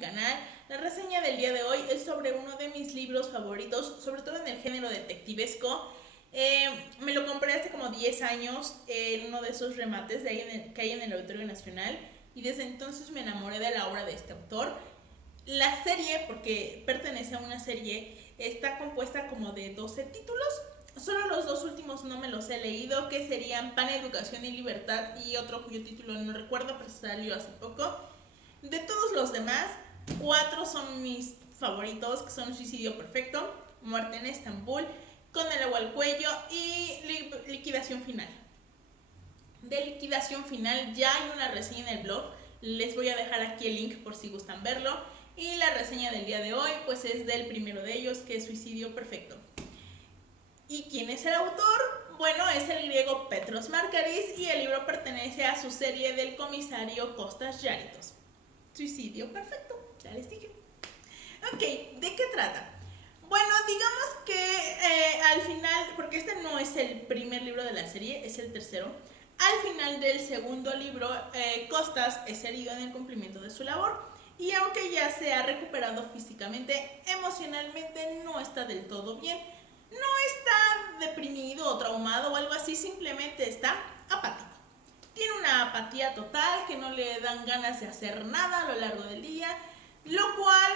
canal. La reseña del día de hoy es sobre uno de mis libros favoritos, sobre todo en el género detectivesco. Me lo compré hace como 10 años en uno de esos remates que hay en el Auditorio Nacional y desde entonces me enamoré de la obra de este autor. La serie, porque pertenece a una serie, está compuesta como de 12 títulos. Solo los dos últimos no me los he leído, que serían Pan, Educación y Libertad y otro cuyo título no recuerdo, pero salió hace poco. De todos los demás, 4 son mis favoritos, que son Suicidio Perfecto, Muerte en Estambul, Con el agua al cuello y Liquidación Final. De Liquidación Final ya hay una reseña en el blog, les voy a dejar aquí el link por si gustan verlo. Y la reseña del día de hoy pues es del primero de ellos, que es Suicidio Perfecto. ¿Y quién es el autor? Bueno, es el griego Petros Markaris y el libro pertenece a su serie del comisario Kostas Yaritos. Suicidio Perfecto, ya les dije. Ok, ¿de qué trata? Bueno, digamos que al final, porque este no es el primer libro de la serie, es el tercero. Al final del segundo libro, Kostas es herido en el cumplimiento de su labor y aunque ya se ha recuperado físicamente, emocionalmente no está del todo bien. No está deprimido o traumado o algo así, simplemente está apático. Tiene una apatía total, que no le dan ganas de hacer nada a lo largo del día, lo cual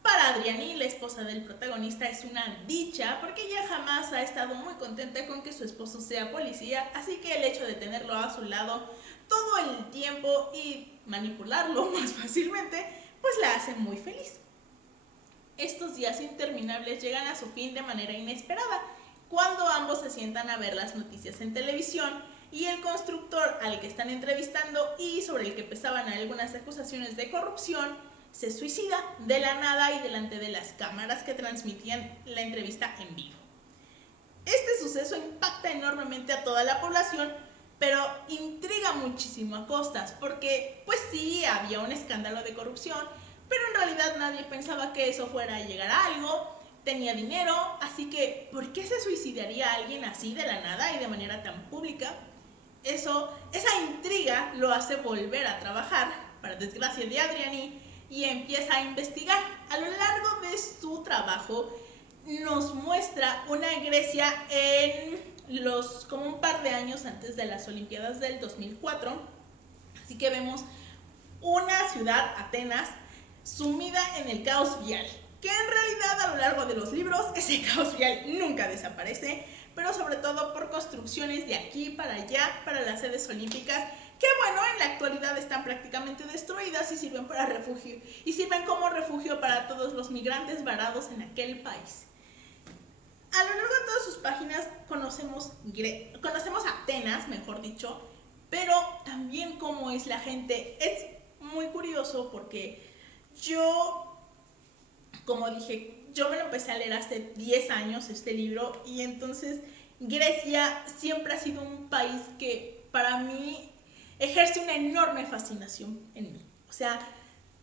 para Adriani, la esposa del protagonista, es una dicha porque ella jamás ha estado muy contenta con que su esposo sea policía, así que el hecho de tenerlo a su lado todo el tiempo y manipularlo más fácilmente, pues la hace muy feliz. Estos días interminables llegan a su fin de manera inesperada, cuando ambos se sientan a ver las noticias en televisión y el constructor al que están entrevistando y sobre el que pesaban algunas acusaciones de corrupción se suicida de la nada y delante de las cámaras que transmitían la entrevista en vivo. Este suceso impacta enormemente a toda la población, pero intriga muchísimo a Kostas, porque pues sí, había un escándalo de corrupción, pero en realidad nadie pensaba que eso fuera a llegar a algo. Tenía dinero, así que ¿por qué se suicidaría alguien así de la nada y de manera tan pública? Esa intriga lo hace volver a trabajar, para desgracia de Adriani, y empieza a investigar. A lo largo de su trabajo nos muestra una Grecia como un par de años antes de las Olimpiadas del 2004. Así que vemos una ciudad, Atenas, sumida en el caos vial, que en realidad a lo largo de los libros ese caos vial nunca desaparece, pero sobre todo por construcciones de aquí para allá para las sedes olímpicas, que bueno, en la actualidad están prácticamente destruidas y sirven para refugio, y sirven como refugio para todos los migrantes varados en aquel país. A lo largo de todas sus páginas conocemos Atenas, mejor dicho, pero también cómo es la gente. Es muy curioso porque como dije, yo me lo empecé a leer hace 10 años este libro, y entonces Grecia siempre ha sido un país que para mí ejerce una enorme fascinación en mí. O sea,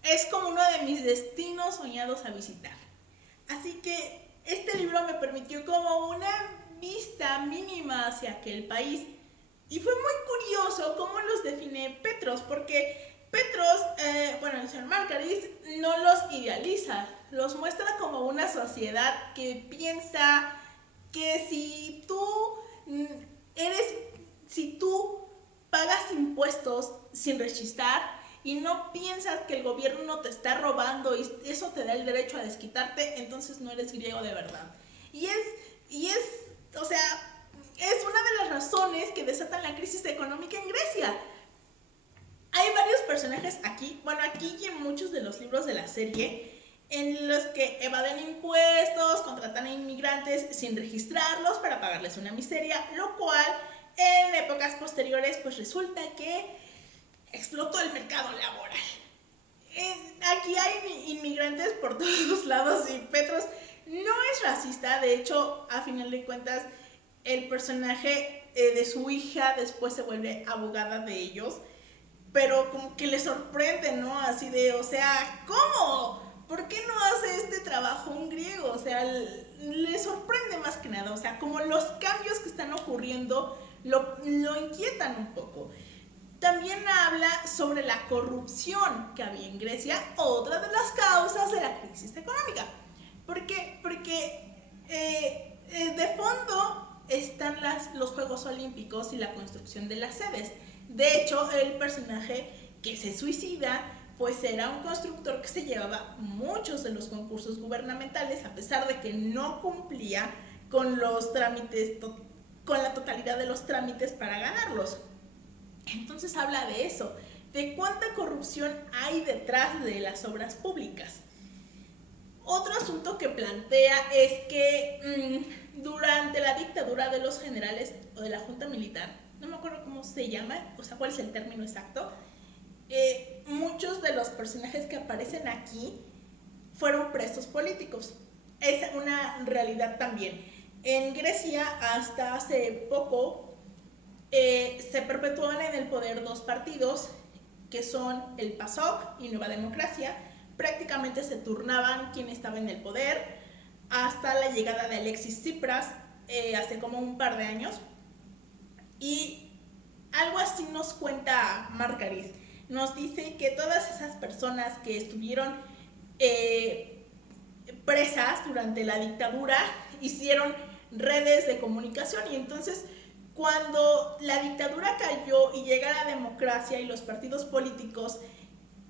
es como uno de mis destinos soñados a visitar. Así que este libro me permitió como una vista mínima hacia aquel país. Y fue muy curioso cómo los define Petros, porque Petros, el señor Markaris, no los idealiza, los muestra como una sociedad que piensa que si tú pagas impuestos sin rechistar y no piensas que el gobierno te está robando y eso te da el derecho a desquitarte, entonces no eres griego de verdad. O sea, es una de las razones que desatan la crisis económica en Grecia. Hay varios personajes aquí y en muchos de los libros de la serie, en los que evaden impuestos, contratan a inmigrantes sin registrarlos para pagarles una miseria, lo cual en épocas posteriores pues resulta que explotó el mercado laboral. Aquí hay inmigrantes por todos lados y Petros no es racista. De hecho, a final de cuentas, el personaje de su hija después se vuelve abogada de ellos, pero como que le sorprende, ¿no? Así de, o sea, ¿cómo? ¿Por qué no hace este trabajo un griego? O sea, le sorprende más que nada. O sea, como los cambios que están ocurriendo lo inquietan un poco. También habla sobre la corrupción que había en Grecia, otra de las causas de la crisis económica. ¿Por qué? Porque de fondo están los Juegos Olímpicos y la construcción de las sedes. De hecho, el personaje que se suicida pues era un constructor que se llevaba muchos de los concursos gubernamentales a pesar de que no cumplía con los trámites, con la totalidad de los trámites para ganarlos. Entonces habla de eso, de cuánta corrupción hay detrás de las obras públicas. Otro asunto que plantea es que durante la dictadura de los generales o de la junta militar, no me acuerdo cómo se llama, o sea, cuál es el término exacto, muchos de los personajes que aparecen aquí fueron presos políticos. Es una realidad también. En Grecia hasta hace poco se perpetuaban en el poder dos partidos que son el PASOK y Nueva Democracia. Prácticamente se turnaban quién estaba en el poder hasta la llegada de Alexis Tsipras hace como un par de años. Y algo así nos cuenta Margaris. Nos dice que todas esas personas que estuvieron presas durante la dictadura hicieron redes de comunicación y entonces cuando la dictadura cayó y llega la democracia y los partidos políticos,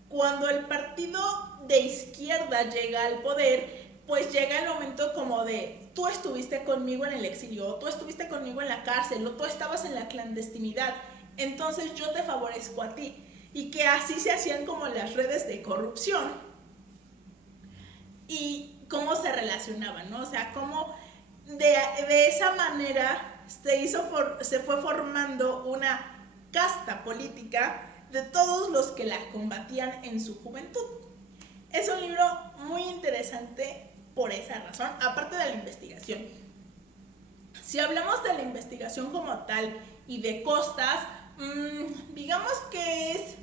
cuando el partido de izquierda llega al poder, pues llega el momento como de tú estuviste conmigo en el exilio, tú estuviste conmigo en la cárcel, o tú estabas en la clandestinidad, entonces yo te favorezco a ti. Y que así se hacían como las redes de corrupción y cómo se relacionaban, ¿no? O sea, cómo de esa manera se fue formando una casta política de todos los que la combatían en su juventud. Es un libro muy interesante por esa razón, aparte de la investigación. Si hablamos de la investigación como tal y de Costas, digamos que es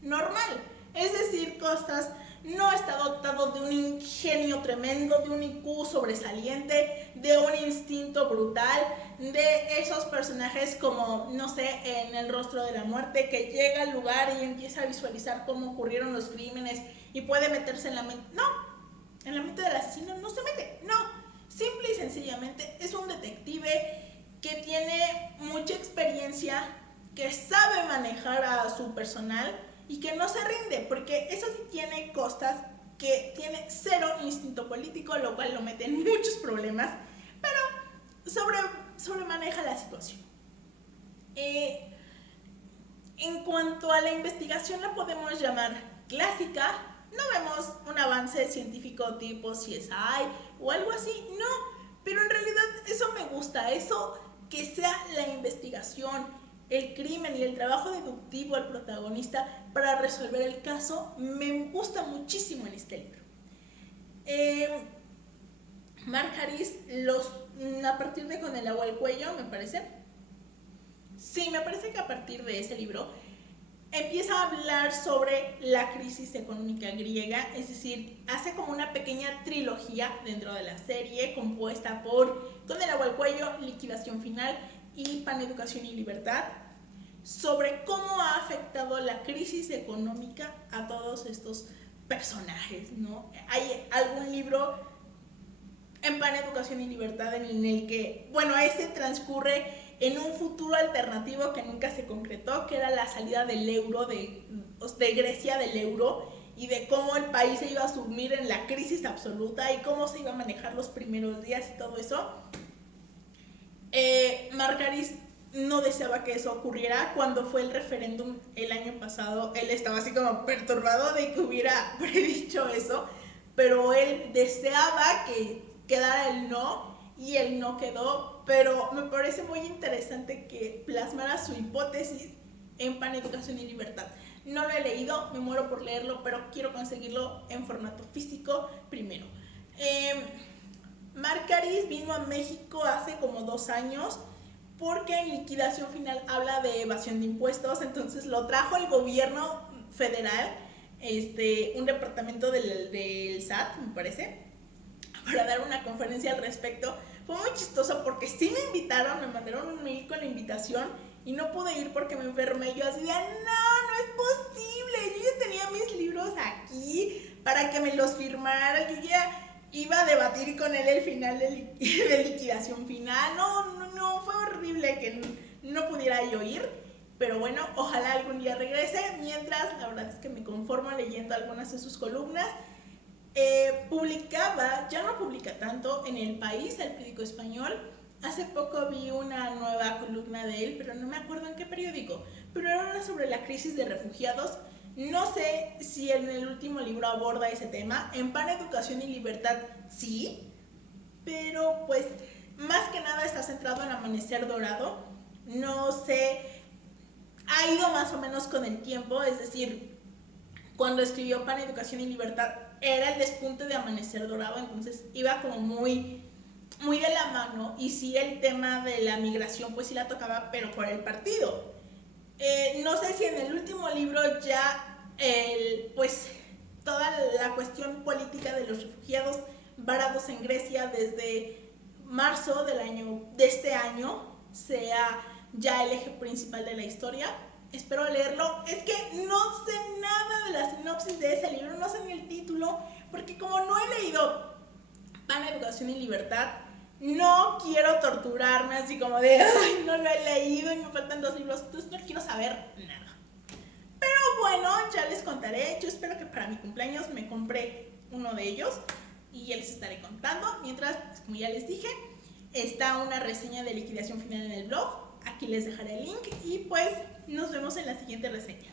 normal. Es decir, Costas no está dotado de un ingenio tremendo, de un IQ sobresaliente, de un instinto brutal, de esos personajes como, no sé, en El rostro de la muerte, que llega al lugar y empieza a visualizar cómo ocurrieron los crímenes y puede meterse en la mente. No, en la mente del asesino no se mete, no. Simple y sencillamente es un detective que tiene mucha experiencia, que sabe manejar a su personal y que no se rinde, porque eso sí tiene Costas, que tiene cero instinto político, lo cual lo mete en muchos problemas, pero sobremaneja la situación. En cuanto a la investigación, la podemos llamar clásica. No vemos un avance científico tipo CSI o algo así, no, pero en realidad eso me gusta, eso que sea la investigación, el crimen y el trabajo deductivo del protagonista para resolver el caso, me gusta muchísimo en este libro. Mark Harris, a partir de Con el agua al cuello, me parece. Sí, me parece que a partir de ese libro empieza a hablar sobre la crisis económica griega, es decir, hace como una pequeña trilogía dentro de la serie compuesta por Con el agua al cuello, Liquidación final y Pan, Educación y Libertad, sobre cómo ha afectado la crisis económica a todos estos personajes, ¿no? Hay algún libro en Pan, Educación y Libertad en el que, bueno, ese transcurre en un futuro alternativo que nunca se concretó, que era la salida del euro, de Grecia del euro, y de cómo el país se iba a sumir en la crisis absoluta y cómo se iba a manejar los primeros días y todo eso. Mark Harris no deseaba que eso ocurriera. Cuando fue el referéndum el año pasado, él estaba así como perturbado de que hubiera predicho eso, pero él deseaba que quedara el no y el no quedó, pero me parece muy interesante que plasmara su hipótesis en Pan, Educación y Libertad. No lo he leído, me muero por leerlo, pero quiero conseguirlo en formato físico primero. Mark Harris vino a México hace como 2 años porque en Liquidación final habla de evasión de impuestos, entonces lo trajo el gobierno federal, un departamento del SAT, me parece, para dar una conferencia al respecto. Fue muy chistoso porque sí me invitaron, me mandaron un mail con la invitación y no pude ir porque me enfermé. Yo así de, no es posible, yo ya tenía mis libros aquí para que me los firmara, yo ya iba a debatir con él el final de liquidación final. No, fue horrible que no pudiera yo ir. Pero bueno, ojalá algún día regrese. Mientras, la verdad es que me conformo leyendo algunas de sus columnas. Publicaba, ya no publica tanto, en El País, el periódico español. Hace poco vi una nueva columna de él, pero no me acuerdo en qué periódico. Pero era sobre la crisis de refugiados. No sé si en el último libro aborda ese tema. En Pan, Educación y Libertad sí, pero pues más que nada está centrado en Amanecer Dorado. No sé, ha ido más o menos con el tiempo, es decir, cuando escribió Pan, Educación y Libertad era el despunte de Amanecer Dorado, entonces iba como muy de la mano, y sí, el tema de la migración pues sí la tocaba, pero por el partido. No sé si en el último libro ya pues toda la cuestión política de los refugiados varados en Grecia desde marzo de este año sea ya el eje principal de la historia. Espero leerlo. Es que no sé nada de la sinopsis de ese libro, no sé ni el título, porque como no he leído Pan, Educación y Libertad, no quiero torturarme así como de, ay, no lo he leído y me faltan 2 libros, entonces no quiero saber nada. Pero bueno, ya les contaré. Yo espero que para mi cumpleaños me compré uno de ellos y ya les estaré contando. Mientras, pues, como ya les dije, está una reseña de liquidación final en el blog. Aquí les dejaré el link y pues nos vemos en la siguiente reseña.